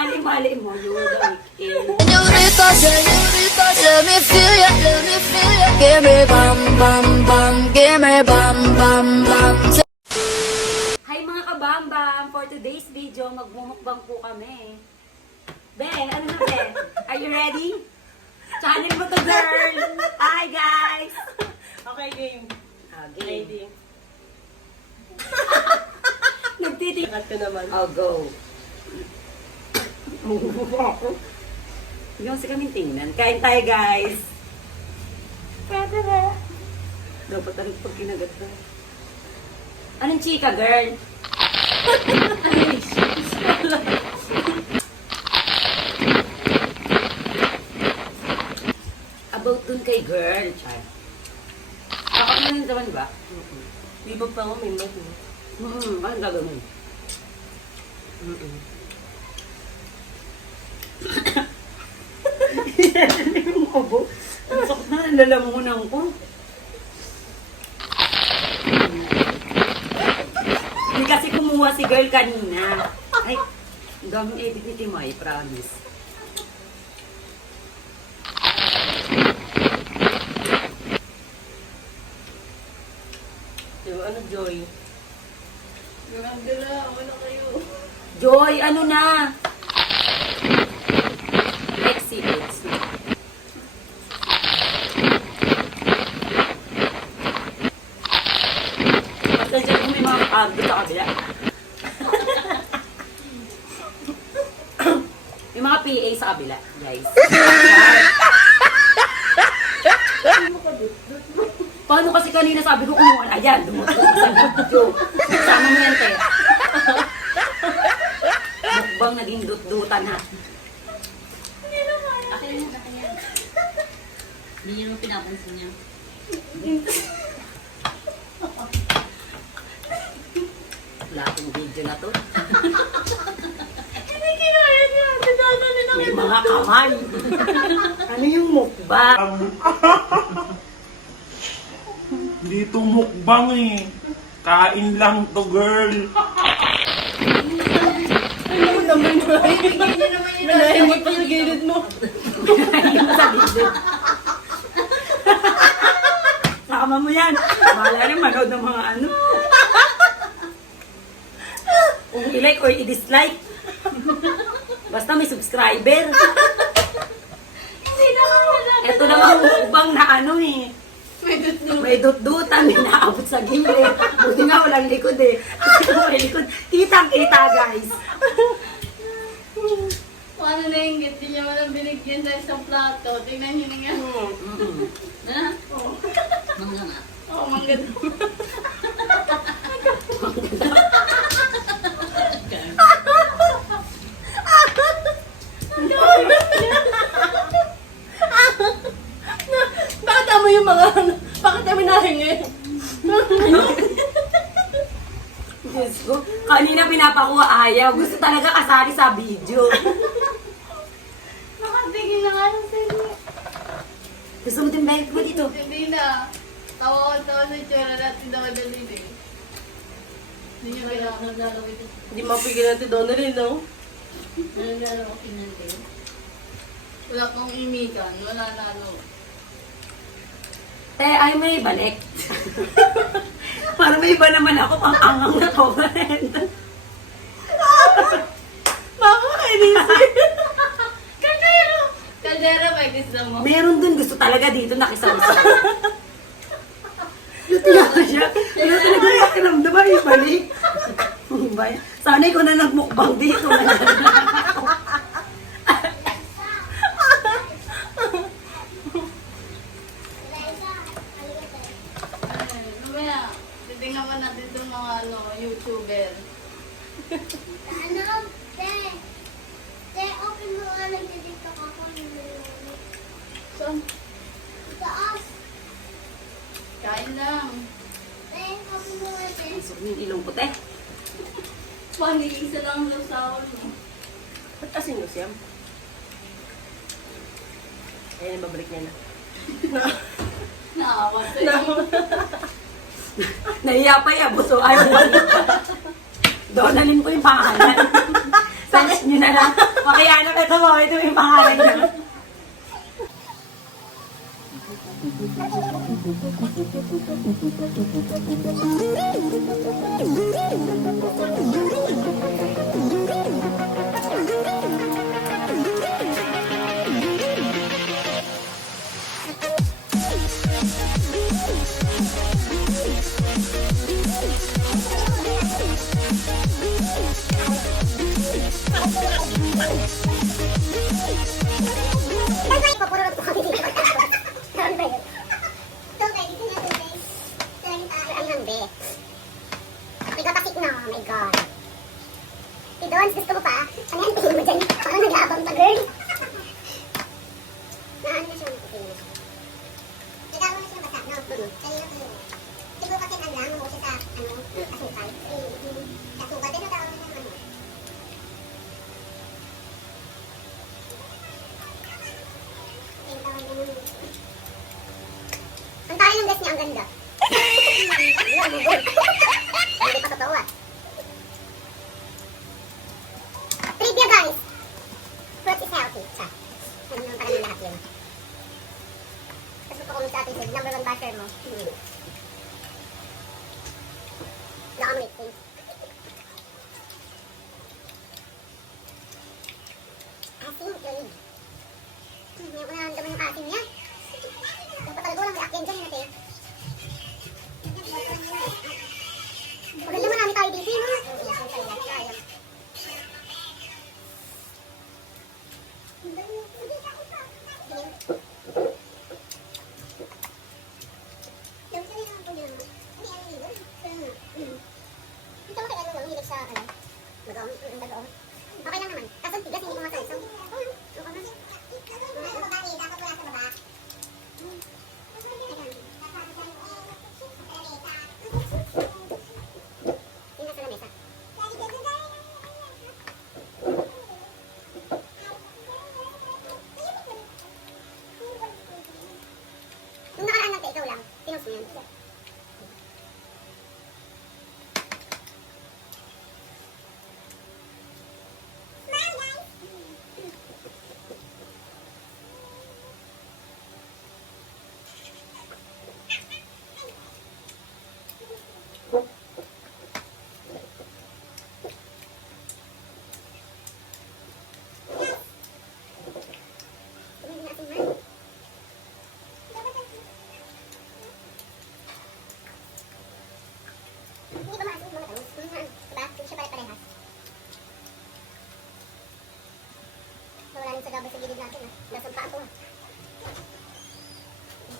mali mo, you the weekend. Señorita, señorita, let me feel ya, let me feel ya. Give me bam, bam, bam, give me bam, bam, bam. Hi mga kabambam! For today's video, magmumukbang po kami. Be, ano na be? Are you ready? Channel mo to, girl! Hi guys! Okay, game. Okay. Ready. Nagtitig. Cut ko naman. Oh, go. Hindi mo kasi kaming tingnan. Kain tayo, guys. Pwede ba? Dapat ano pag kinagat ba? Anong chika, girl? About dun kay girl, Chad. Ako na yung naman ba? Bibog pa ako, may mag. Anong gagawin? Yung ubo. Ang sakit na, nalalamunan ko. Hindi kasi kumuha si girl kanina. Ay, ang daming edit ni Timay, promise. Yung ano, Joy? Gala, wala kayo. Joy, ano na? Exhibits. Pasensya kung may mga agdo sa kabila. May mga PA sa kabila, guys. Paano kasi kanina sabi ko kumuha na yan? Dumutulog sa video. Sama mo yan, te. Mukbang naging dut-dutan ha. Akin yan. Hindi niyo naman pinapansin niya. Wala akong video na to. Hindi kinaya niya. Tinatanin ako. May mga kamay. Ano yung mukbang? Dito mukbang eh. Kain lang to, girl. Ano naman ba? Manahimot pa sa gilid mo. Ayun sa video. Sama mo yan. Bahala rin manood ng mga ano. Kung i-like or i-dislike. Basta may subscriber. Hindi na kaya. Ito naman mukbang na ano eh. May dut-dutan, may naabot sa gilid. Buti nga walang likod eh. Buti nga walang likod. Kitang-kita, guys. Kung ano na yung git, di niya walang binigyan sa isang plato. Tingnan niyo na nga. Ha? Mangga nga. Oo, manggad. Bakit tama yung mga ano? Bakit kami nahingi? Diyos ko, kanina pinapakuha ayaw. Gusto talaga kasali sa video. Nakatingin na nga lang sa inyo. Gusto mo din ba ko dito? Hindi na. Tawa-tawa sa itsura natin daw dalhin eh. Hindi niya kailangan. Naglalaway ito. Hindi mapigil natin Donalyn, no? Naglalaway ko natin. Wala kang imikan. Wala na ano. Ay may balik. Para may iba naman ako, pang angang na to. Makakainis. Kaldero! Kaldero ba gusto mo? Meron dun, gusto talaga dito nakisama. Luto na siya. Luto talaga yung pakiramdam ay balik. Sana'y ko na nagmukbang dito. Mamaya, titingnan mo natin itong mga ano, YouTuber. Ano? Te, open mo nga lang dito ako ng So, taas. kain lang. Te, open mo nga, te. Gusto ko yung ilong puti. Isa lang sa sahod mo. Ba't kasi nyo siyam? Ayan, babalik niya na. Naawa sa'yo. Nahiya pa yung abuso. Ayaw mo. Donalyn ko yung pangalan. Search nyo na lang. Ito mo, ito yung pangalan niya. Papurot ko kami dito. Saan ba yun? Tubig, dito na tubig. Saan tayo? Ang handi. Ikaw tasik na, oh my God. Si Dons, gusto mo pa? Ano yan, tingin mo dyan? Parang naglabang pa, girl. Naano na siya, tingin mo. Nagawin na siya basa, no? Kanina ko yun. Siguro kasi ang lang, mo siya sa, asukal. Sa asukal, din nagawin na naman. Ang tali ng gas niya, ang ganda. Hindi pa totoo ah. Trivia guys. Fruit is healthy. Sa. Ano naman pala ng lahat yun. Tapos pa kung sa atin sila, number 1 basher mo. Nakamit things. Asin, kilig. Hindi ko nararamdaman yung asin niya. Dapat talaga walang reaction dyan natin. Maganda marami tayo dito, no? Okay lang naman. Kaso tigas, hindi ko masasaw. Nung nakaraan lang, ikaw lang. Pinost mo yan. Hindi ba maasin mga tanong? Diba? Hindi siya pare-parehas. So, wala rin sa gabay sa gilid natin ah. Lasang pa ako ah.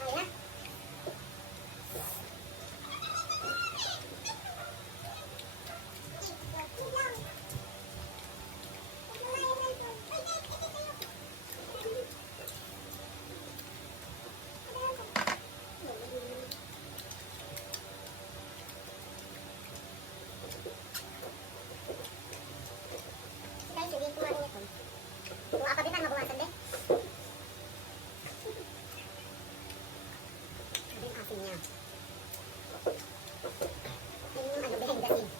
Kaya? Guys, hindi ko marin ito. Kung akabitan, mabawasan din. Sabi yung asin niya. Yun yung behind the scene.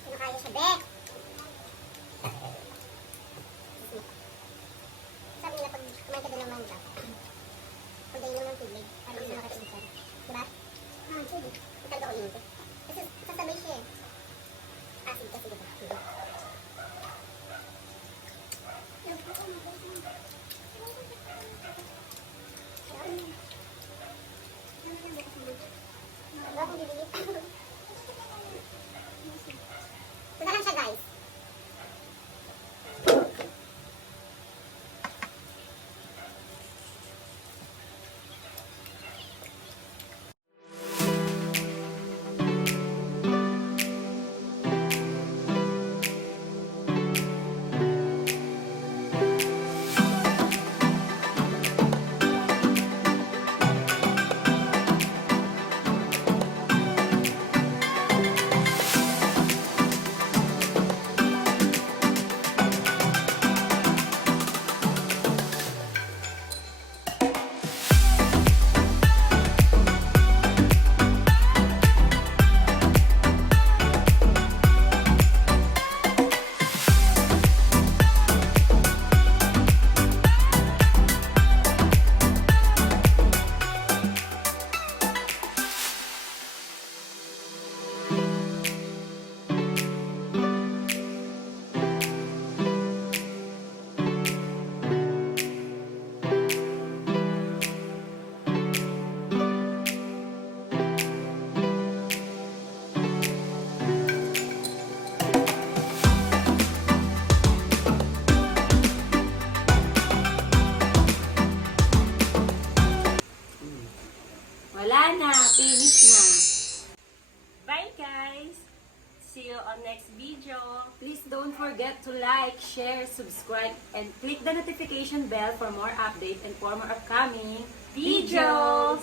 Kinakaya siya, be! Sabi nila, pag kumain ka doon ng mangga, pag dahilan ng tubig, parang hindi makakainsan. Diba? Tubig. Ito talaga ulinti. Kasi sasabay siya eh. Acid kasi diba? Ito na lang siya guys. See you on next video. Please don't forget to like, share, subscribe, and click the notification bell for more updates and for more upcoming videos.